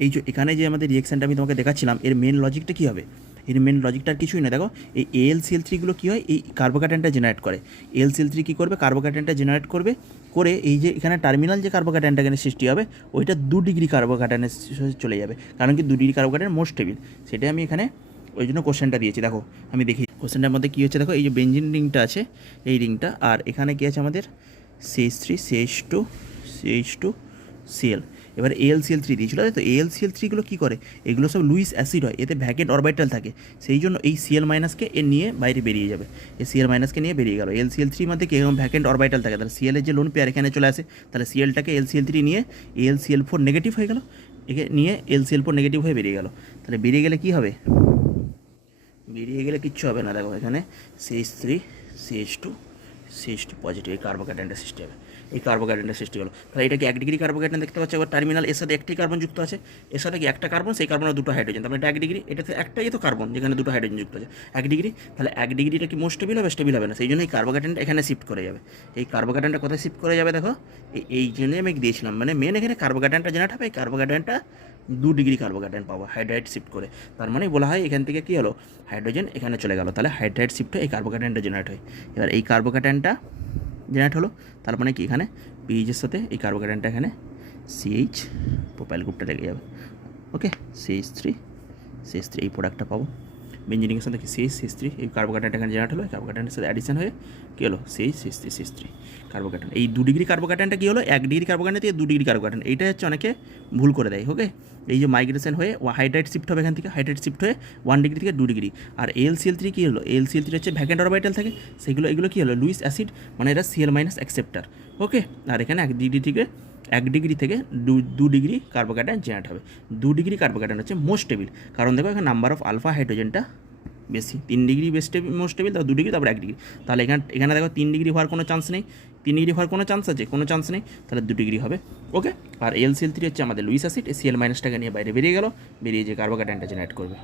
এই যে এখানে যে আমাদের রিয়েকশানটা আমি তোমাকে দেখাচ্ছিলাম, এর মেন লজিকটা কী হবে? এর মেন লজিকটা আর কিছুই না, দেখো এই AlCl3গুলো কী হয়, এই কার্বোক্যাটায়নটা জেনারেট করে। AlCl3 কী করবে, কার্বোক্যাটায়নটা জেনারেট করবে, করে এই যে এখানে টার্মিনাল যে কার্বোক্যাটায়নটা এখানে সৃষ্টি হবে, ওইটা 2 ডিগ্রি কার্বোক্যাটায়নে চলে যাবে, কারণ কি 2 ডিগ্রি কার্বোক্যাটায়ন মোস্ট স্টেবল। সেটাই আমি এখানে ওই জন্য কোশ্চেনটা দিয়েছি। দেখো আমি দেখি কোশ্চেনটার মধ্যে কী হচ্ছে, দেখো এই যে বেঞ্জিন রিংটা আছে, এই রিংটা, আর এখানে কী আছে আমাদের CH3 CH2 CH2 Cl। এবার AlCl3 দিয়েছিল, তাই তো AlCl3গুলো কী করে, এগুলো সব লুইস অ্যাসিড হয়, এতে ভ্যাকেন্ট অরবিটাল থাকে, সেই জন্য এই Cl মাইনাসকে এ নিয়ে বাইরে বেরিয়ে যাবে, এই Cl মাইনাসকে নিয়ে বেরিয়ে গেল। AlCl3 মধ্যে কীরকম ভ্যাকেন্ট অরবিটাল থাকে, তাহলে Cl এর যে লোন পেয়ার এখানে চলে আসে, তাহলে Clটাকে AlCl3 নিয়ে AlCl4 নেগেটিভ হয়ে গেল, একে নিয়ে AlCl4 নেগেটিভ হয়ে বেরিয়ে গেল। তাহলে বেরিয়ে গেলে কী হবে, বেরিয়ে গেলে কিচ্ছু হবে না, দেখো এখানে CH3 CH2 পজিটিভ, এই কার্বোক্যাটায়নটা সৃষ্টি হবে, এই কার্বোক্যাটায়নটা সৃষ্টি হলো। তাহলে এটা কি 1 ডিগ্রি কার্বোক্যাটায়ন দেখতে পাচ্ছ, এবার টার্মিনাল এর সাথে একটি কার্বন যুক্ত আছে, এর সাথে কি একটা কার্বন, সেই কার্বনের 2টো হাইড্রোজেন, তাহলে এটা 1 ডিগ্রি, এটাতে একটাই তো কার্বন যেখানে 2টো হাইড্রোজেন যুক্ত আছে, 1 ডিগ্রি। তাহলে 1 ডিগ্রিটা কি মোস্ট স্টেবল হবে, স্টেবল হবে না, সেই জন্য এই কার্বোক্যাটায়নটা এখানে শিফট করে যাবে। এই কার্বোক্যাটায়নটা কোথায় শিফট করে যাবে, দেখো এই জন্যই আমি দিয়েছিলাম, মানে মেন এখানে কার্বোক্যাটায়নটা জেনারেট হবে, এই কার্বোক্যাটায়নটা 2 ডিগ্রি কার্বোক্যাটায়ন পাবো হাইড্রাইড শিফট করে। তার মানে বলা হয় এখান থেকে কী হলো, হাইড্রোজেন এখানে চলে গেল, তাহলে হাইড্রাইড শিফট হয়ে এই কার্বোক্যাটায়নটা জেনারেট হয়। এবার এই কার্বোক্যাটায়নটা জেনারেট হলো, তার মানে কি এখানে পিএইচের সাথে এই কার্বোক্যাটায়নটা এখানে CH প্রোপাইল গ্রুপটা লেগে যাবে। ওকে, CH3 এই প্রোডাক্টটা পাবো, বেঞ্জিনের সাথে কি CH3 এই কার্বোক্যাটায়নটা এখানে জেনারেট হলো, এই কার্বোক্যাটায়নের সাথে অ্যাডিশন হয়ে কী হলো CH3 কার্বোক্যাটায়ন। এই 2 ডিগ্রি কার্বোক্যাটায়নটা কী হলো, 1 ডিগ্রি কার্বোক্যাটায়ন থেকে 2 ডিগ্রি কার্বোক্যাটায়ন, এইটা হচ্ছে অনেকে ভুল করে দেয়। ওকে, এই যে মাইগ্রেশন হয়ে হাইড্রাইড শিফট হবে, এখান থেকে হাইড্রাইড শিফট হয়ে 1 ডিগ্রি থেকে 2 ডিগ্রি। আর AlCl3 কী হলো, AlCl3 হচ্ছে ভ্যাকেন্ট অরবিটাল থাকে, সেগুলো এগুলো কী হলো লুইস অ্যাসিড, মানে এটা Cl মাইনাস অ্যাকসেপ্টার। ওকে, আর এখানে 1 ডিগ্রি থেকে 2 ডিগ্রি কার্বোক্যাটায়ন জেনারেট হবে। 2 ডিগ্রি কার্বোক্যাটায়ন হচ্ছে মোস্ট স্টেবল, কারণ দেখো এখানে নাম্বার অফ আলফা হাইড্রোজেনটা বেশি, 3 ডিগ্রি বেস্ট মোস্ট স্টেবল, তারপর 2 ডিগ্রি, তারপর 1 ডিগ্রি। তাহলে এখানে দেখো 3 ডিগ্রি হওয়ার কোনো চান্স নেই, 3 ডিগ্রি হওয়ার কোনো চান্স আছে, কোনো চান্স নেই, তাহলে 2 ডিগ্রি হবে। ওকে, আর AlCl3 হচ্ছে আমাদের লুইস অ্যাসিড, Cl মাইনাসটাকে নিয়ে বাইরে বেরিয়ে গেল, বেরিয়ে যে কার্বোক্যাটায়নটা জেনারেট করবে।